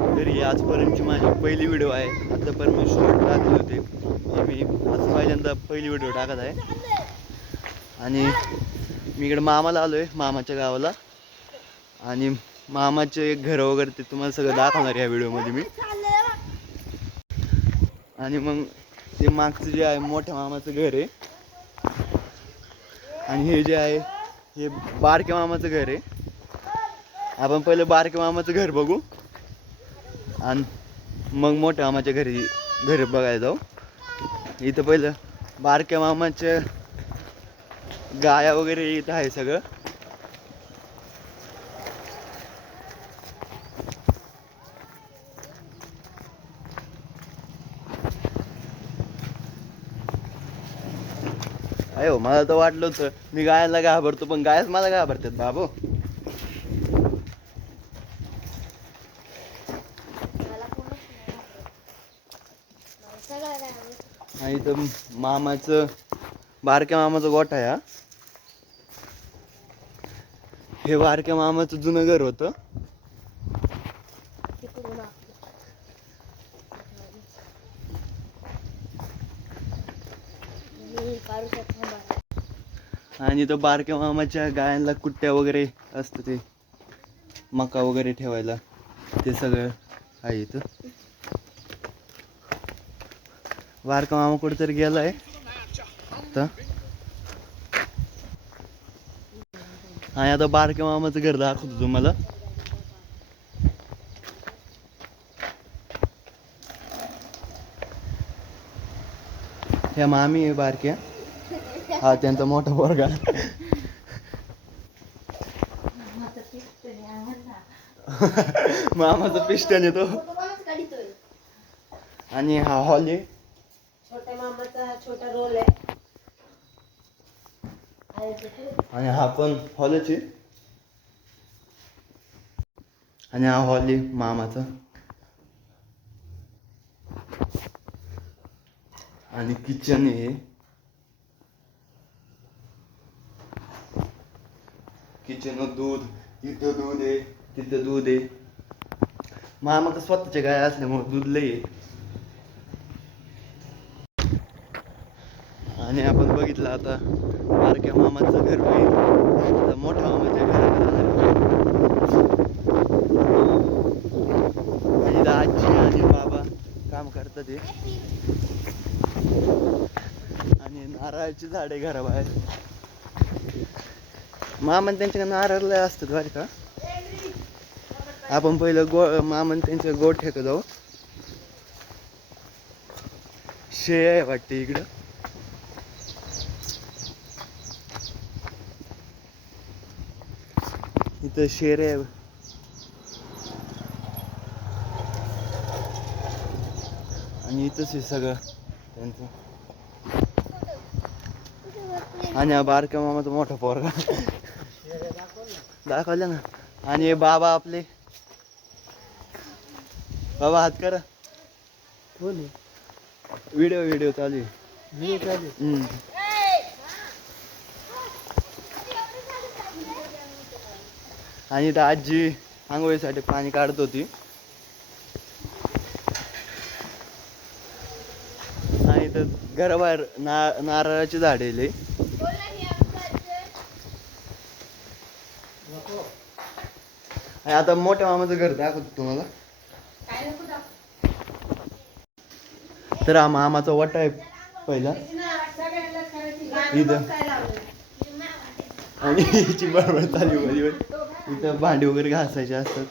तर ही आजपर्यंतची माझी पहिली व्हिडिओ आहे. आतापर्यंत मी शॉर्ट टाकले होते, हे मी आज पहिल्यांदा पहिली व्हिडिओ टाकत आहे. आणि मी इकडे मामाला आलो आहे, मामाच्या गावाला. आणि मामाचे एक घर वगैरे ते तुम्हाला सगळं दाखवणार ह्या व्हिडिओमध्ये मी. आणि मग ते मागचं जे आहे मोठ्या मामाचं घर आहे, आणि हे जे आहे हे बारक्या मामाचं घर आहे. आपण पहिलं बारक्या मामाचं घर बघू आणि मग मोठ्या मामाच्या घर बघायला जाऊ. इथं पहिलं बारक्या मामाच्या गाया वगैरे इथं आहे सगळं. अयो मला तर वाटलं होतं मी गायला घाबरतो, पण गायच मला घाबरतात बाबू. आणि इथं मामाचं बारक्या मामाचं गोठा आहे. हे बारक्या मामाचं जुनं घर होतं. आणि तो बारक्या मामाच्या गायांना कुट्ट्या वगैरे असतं, ते मका वगैरे ठेवायला ते सगळं आहे इथं. बारका मामा कुठेतरी गेलाय आता. आणि आता बारक्या मामाचं घर दाखवतो तुम्हाला. ह्या मामी आहे बारक्या, हा त्यांचा मोठा पोरगा. मामाचा पिस्टन येतो. आणि हा हॉल आहे, छोट्या मामाचा छोटा रोल आहे. आणि हा पण हॉलच आहे. आणि हा हॉल आहे मामाचा. आणि किचन आहे, किचन दूध, इथं दूध आहे तिथं दूध आहे. मामा तर स्वतःच्या गाय असल्यामुळे दूध लय आहे. आणि आपण बघितलं आता बारक्या मामाचं घर बघितलं, आता मोठ्या मामाच्या घरात जाणार. आजी आणि बाबा काम करतात ते. आणि नारळाची झाडे घराबाहेर. मामा त्यांच्या नारळ असतात बरं का. आपण पहिलं मामा त्यांच्या गोठ्याकडे जाऊ. शे आहे वाटते इकडं. इथं शेर आहे. आणि इथंच आहे सगळं त्यांचं. आणि हा बारक्या मामाचा मोठा पोरगा दाखवलं ना. आणि हे बाबा आपले, बाबा हात करा. व्हिडिओ चालू आहे. आणि इथं आजी आंघोळीसाठी पाणी काढत होती. आणि इथं घराबाहेर नारळाची झाडे लय. आणि आता मोठ्या मामाचं घर दाखवतो तुम्हाला. तर हा मामाचा वाटा आहे पहिला इथं. आणि हिची बरोबर चालू मध्ये इथं भांडी वगैरे घासायचे असतात.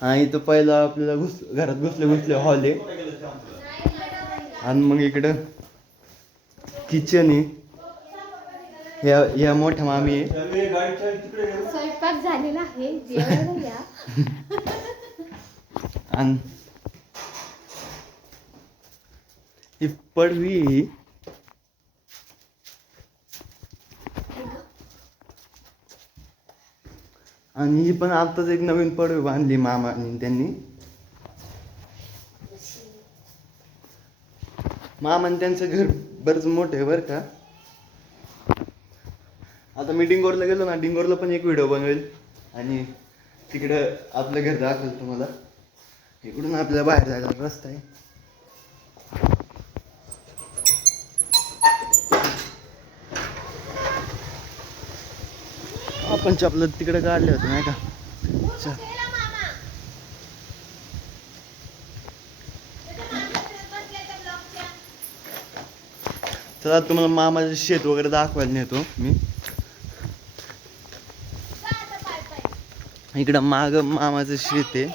आणि इथं पहिला आपल्याला घरात घुसले हॉल आहे. आणि मग इकडं किचन आहे. या मोठ्या मामी आहे. स्वयंपाक झालेला आहे, जेवायला या. आणि ही पडवी. आणि ही पण आताच एक नवीन पडवी बांधली मामाने त्यांनी. मामाने त्यांचं घर बरंच मोठं आहे बरं का. आता आता मी डिंगोरला गेलो ना, डिंगोरला पण एक व्हिडिओ बनवेल आणि तिकडं आपलं घर दाखवेल तुम्हाला. इकडून आपल्याला बाहेर जायला रस्ता आहे. आपण चपलं तिकडे काढले होते नाही का. चल. चला तुम्हाला मामाचं शेत वगैरे दाखवायला नेतो मी. इकडं माग मामाचं शेत आहे.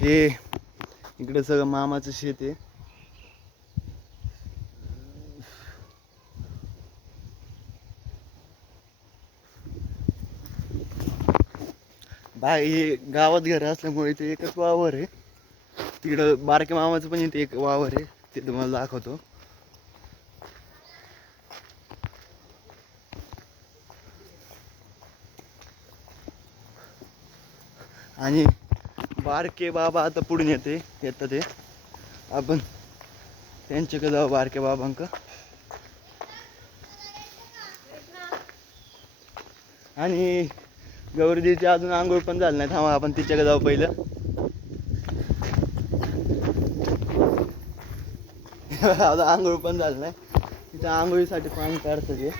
हे इकडे सगळं मामाचं शेत आहे. हे गावात घर असल्यामुळे इथे एकच वावर आहे. तिकडं बारक्या मामाचं पण इथे एक वावर आहे, ते तुम्हाला दाखवतो. आणि बारके बाबा आता पुढून येतात ते. आपण त्यांच्याकडे जाऊ बारके बाबांक. आणि गौरीची अजून आंघोळ पण झाली नाही, थांबा आपण तिच्याकडे जाऊ पहिलं. अजून आंघोळ पण झालं नाही, तिच्या आंघोळीसाठी पाणी काढतं ते.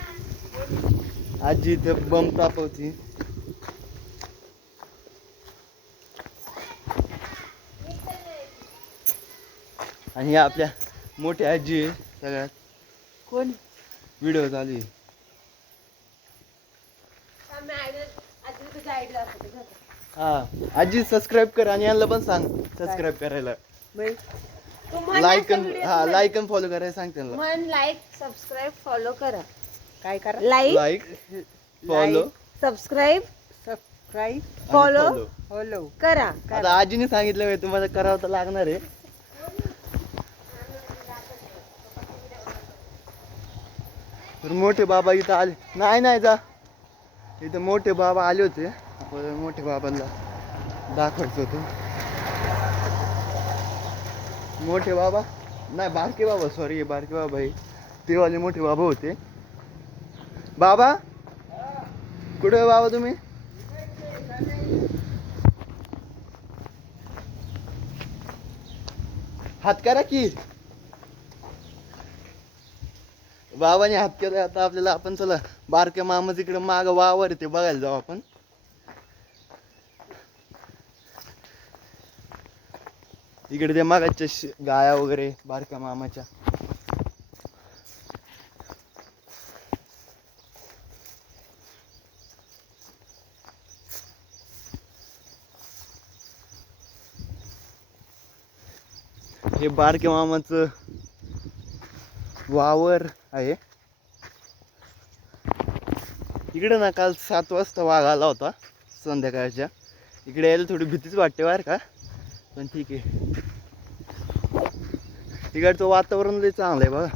आजी इथे बम तापवती. आणि आपल्या मोठ्या आजी आहे सगळ्यात. कोण व्हिडिओ चालू आहे. हा आजी सबस्क्राईब कर आणि यांना पण सांग सबस्क्राईब करायला. लाईक आणि फॉलो करायला सांग त्यांना. मन लाईक सबस्क्राईब फॉलो करा. काय करा? Like follow subscribe follow follow करा. आता आजीने सांगितलं तुम्हाला करावं तर लागणार आहे. तर मोठे बाबा इथं आले नाही जा. इथं मोठे बाबा आले होते, आपण मोठे बाबांना दाखवायचं होतं. मोठे बाबा नाही, बारके बाबा, सॉरी बारके बाबा हे ते वाले मोठे बाबा होते. बाबा कुठे आहे बाबा तुम्ही? हात करा की. बाबाने हात केला. आता आपल्याला आपण चला बारक्या मामाचं इकडे माग वावर आहे ते बघायला जाऊ आपण. इकडे ते मागाच्या गाया वगैरे बारक्या मामाच्या. हे बारक्या मामाचं वावर आहे. इकडे ना काल 7 वाजता वाघ आला होता संध्याकाळच्या. इकडे यायला थोडी भीतीच वाटते बरं का, पण ठीक आहे. इकडचं वातावरण लय चांगलं आहे बघा.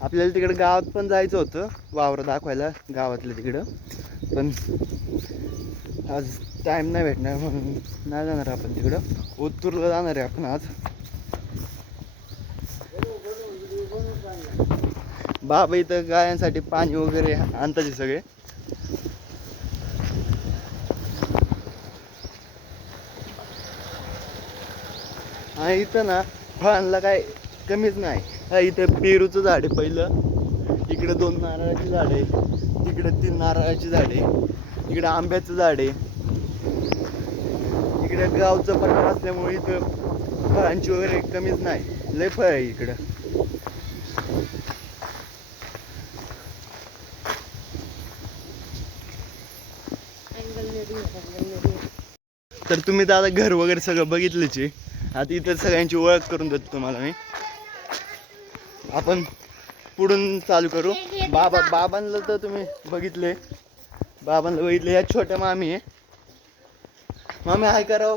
आपल्याला तिकडे गावात पण जायचं होतं, वावर दाखवायला गावातलं तिकडं, पण आज टाइम नाही भेटणार म्हणून नाही जाणार आपण तिकडं. ओतूरला जाणार आहे आपण आज. बाबा इथं गायांसाठी पाणी वगैरे आणतात सगळे. आणि इथं ना फळांना काय कमीच नाही. इथं पेरूचं झाड आहे पहिलं, इकडे 2 नारळाची झाड आहे, तिकडे 3 नारळाची झाड आहे, इकडे आंब्याचं झाड आहे. इकडे गावचं पठार असल्यामुळे इथं फळांची वगैरे कमीच नाही, लय फळ आहे इकडं. तर तुम्ही तर आता घर वगैरे सगळं बघितलंच आहे. आता इथं सगळ्यांची ओळख करून देतो तुम्हाला मी. आपण पुढून चालू करू. बाबांना तर तुम्ही बघितले, बाबांना बघितले. या छोट्या मामी आहे. मामी हाय करावं.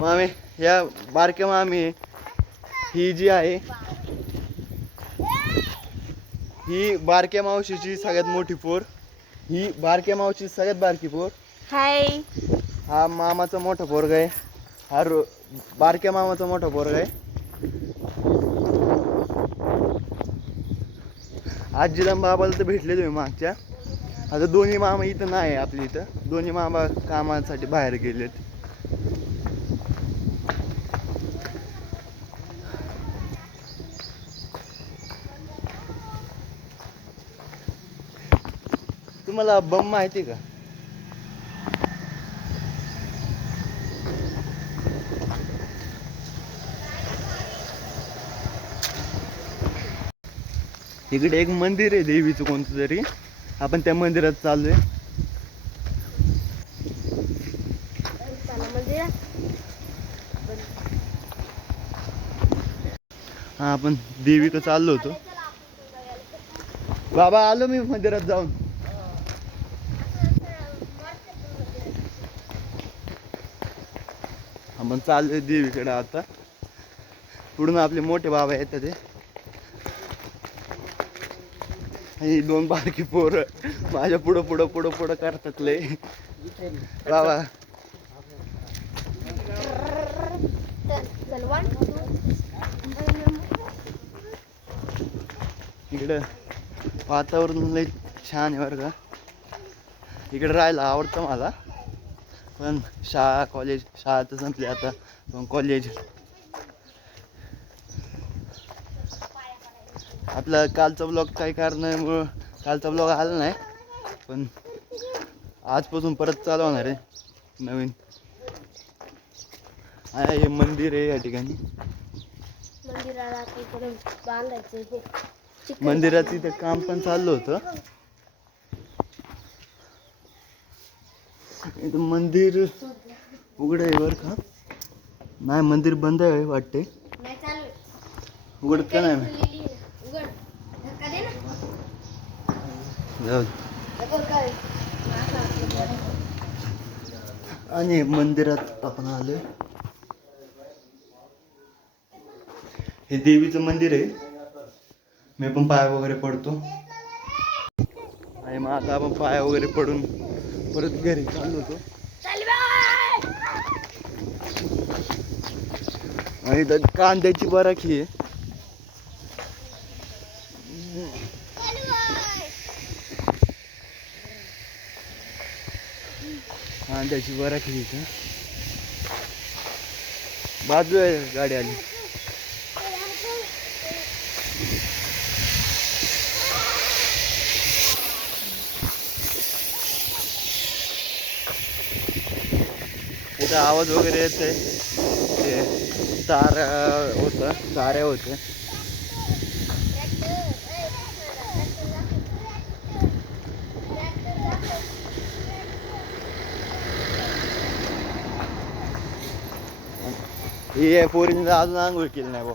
मामी ह्या बारक्या मामी ही जी आहे ही बारक्या मावशीची सगळ्यात मोठी पोर. ही बारक्या मावशीची सगळ्यात बारकी पोर. हाय. हा मामाचा मोठा पोरगा आहे. हा बारक्या मामाचा मोठा पोरगा आहे. आजीला बाबाला तर भेटले तुम्ही मागच्या. आता दोन्ही मामा इथं नाही आपल्या इथं. दोन्ही मामा कामासाठी बाहेर गेलेत. तुम्हाला बम माहिती का? इकडे एक मंदिर आहे देवीचं कोणतं तरी. आपण त्या मंदिरात चाललोय. हा आपण देवीकडे चाललो होतो. बाबा आलो मी मंदिरात जाऊन. आपण चाललोय देवीकडे आता. पुढून आपले मोठे बाबा येतात ते. आणि दोन बारकी पोर माझ्या पुढं पुढं पुढं पुढं करतात लय. बाबा इकडं वातावरण लय छान आहे बरं का. इकडे राहायला आवडतं मला. पण शाळा तर संपली आता. पण कॉलेज आपला कालचा ब्लॉग काही कारणामुळं कालचा ब्लॉग आला नाही. पण आजपासून परत चालू होणार आहे नवीन. हे मंदिर आहे या ठिकाणी. मंदिरात इथं काम पण चाललं होतं. इथं मंदिर उघड आहे बरं का. नाही मंदिर बंद आहे वाटते. उघडत का नाही. आणि मंदिरात आपण आलोय. हे देवीचं मंदिर आहे. मी पण पाय वगैरे पडतो. आणि मग आता आपण पाय वगैरे पडून परत घरी चाललो होतो. आणि तर कांद्याची बराखी आहे. कांद्याची बराखी इथं. बाजू आहे गाडी आली. इथं आवाज वगैरे येत आहे. ते ताऱ्या होत्या. हे पोरीने अजून आंघोळ केली नाही बा.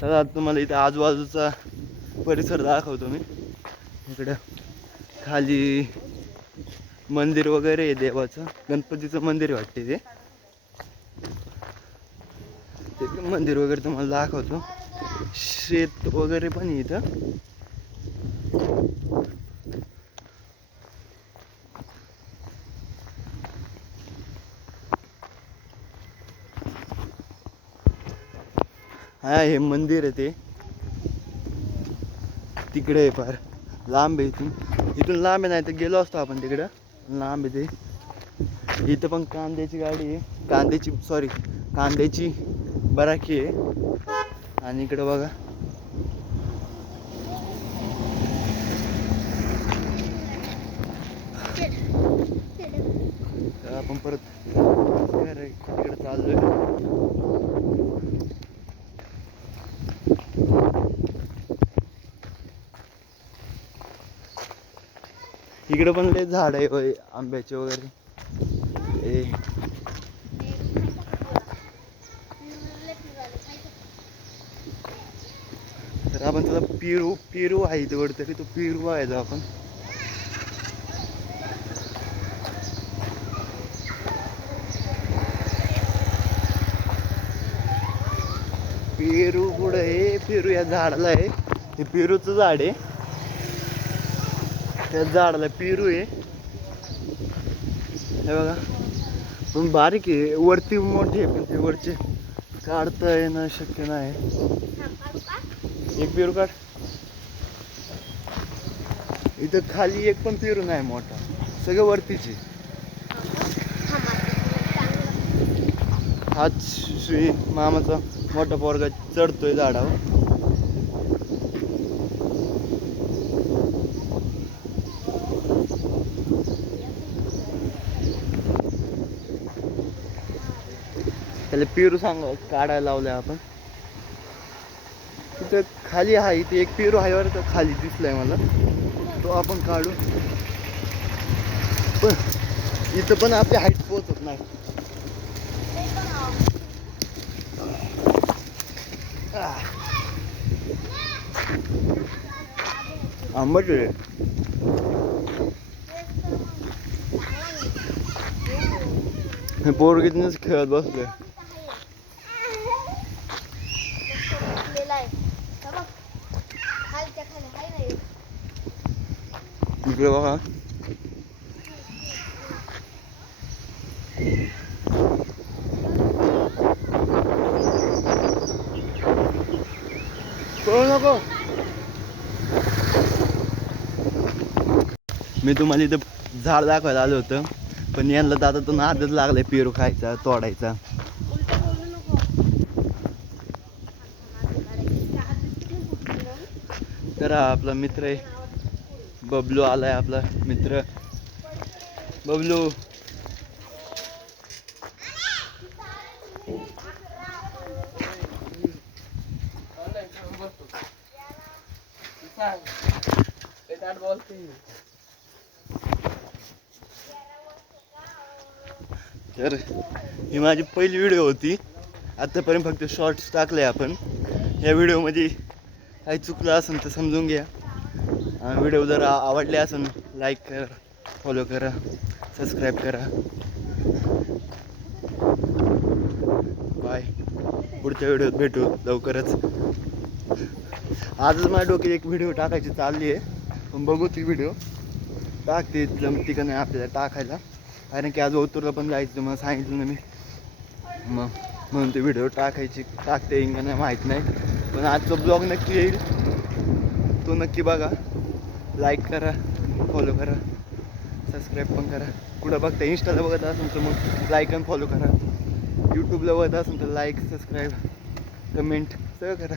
तर तुम्हाला इथं आजूबाजूचा परिसर दाखवतो मी. इकडं खाली मंदिर वगैरे आहे देवाचं. गणपतीचं मंदिर वाटते ते. मंदिर वगैरे तुम्हाला दाखवतो. शेत वगैरे पण आहे इथं. हा हे मंदिर आहे ते. तिकडे आहे फार लांब आहे. इथून लांब आहे. नाही तर गेलो असतो आपण तिकडं. लांब आहे ते. इथं पण कांद्याची गाडी आहे. कांद्याची बराखी आहे. आणि इकडं बघा आपण परत तिकडे चाललोय. इकडे पण लय झाड आहे आंब्याचे वगैरे. तर आपण त्याला पेरू आहे इथे कुठेतरी. तो पेरू आहे आपण. पेरू पुढं आहे, पेरू या झाडाला आहे. हे पेरूचं झाड आहे, त्या झाडाला पेरू आहे. हे बघा, पण बारीक आहे, वरती मोठे आहे पण ते वरचे काढता येणं शक्य नाही. एक पेरू काढ. इथं खाली एक पण पेरू नाही मोठा, सगळं वरतीचे. हाच श्री मामाचा मोठा पोरगा चढतोय झाडावर. त्याला पेरू सांग काढायला लावलंय आपण. तिथं खाली आहे, इथे एक पेरू आहे वर खाली दिसलाय मला, तो आपण काढू. पण इथं पण आपली हाईट पोहोचत नाही. आंबट आहे. हे पोरगीतनंच खेळत बसलोय. इकडे बघा, कळू नको. मी तुम्हाला इथं झाड दाखवायला आलो होतं, पण यांना तर आता तो नादच लागलाय पेरू खायचा, तोडायचा. तर हा आपला मित्र आहे बबलू, आलाय आपला मित्र बबलू. तर ही माझी पहिली व्हिडिओ होती. आतापर्यंत फक्त शॉर्ट्स टाकले आपण. या व्हिडिओमध्ये काही चुकलं असेल तर समजून घ्या. व्हिडिओ जर आवडले असेल लाईक करा, फॉलो करा, सबस्क्राईब करा. बाय, पुढच्या व्हिडिओत भेटू लवकरच. आजच माझ्या डोक्यात एक व्हिडिओ टाकायची चालली आहे, पण बघू ती व्हिडिओ टाकते जमती का नाही आपल्याला टाकायला. कारण की आज ओतूरला पण जायचं मला सांगितलं ना मी, मग म्हणून ते व्हिडिओ टाकते येईन का नाही माहीत नाही. पण आजचा ब्लॉग नक्की येईल, तो नक्की बघा. लाईक करा, फॉलो करा, सबस्क्राईब पण करा. कुठं बघता इंस्टाला बघत असेल तर मग लाईक आणि फॉलो करा. यूट्यूबला बघत असेल तर लाईक, सबस्क्राईब, कमेंट सगळं करा.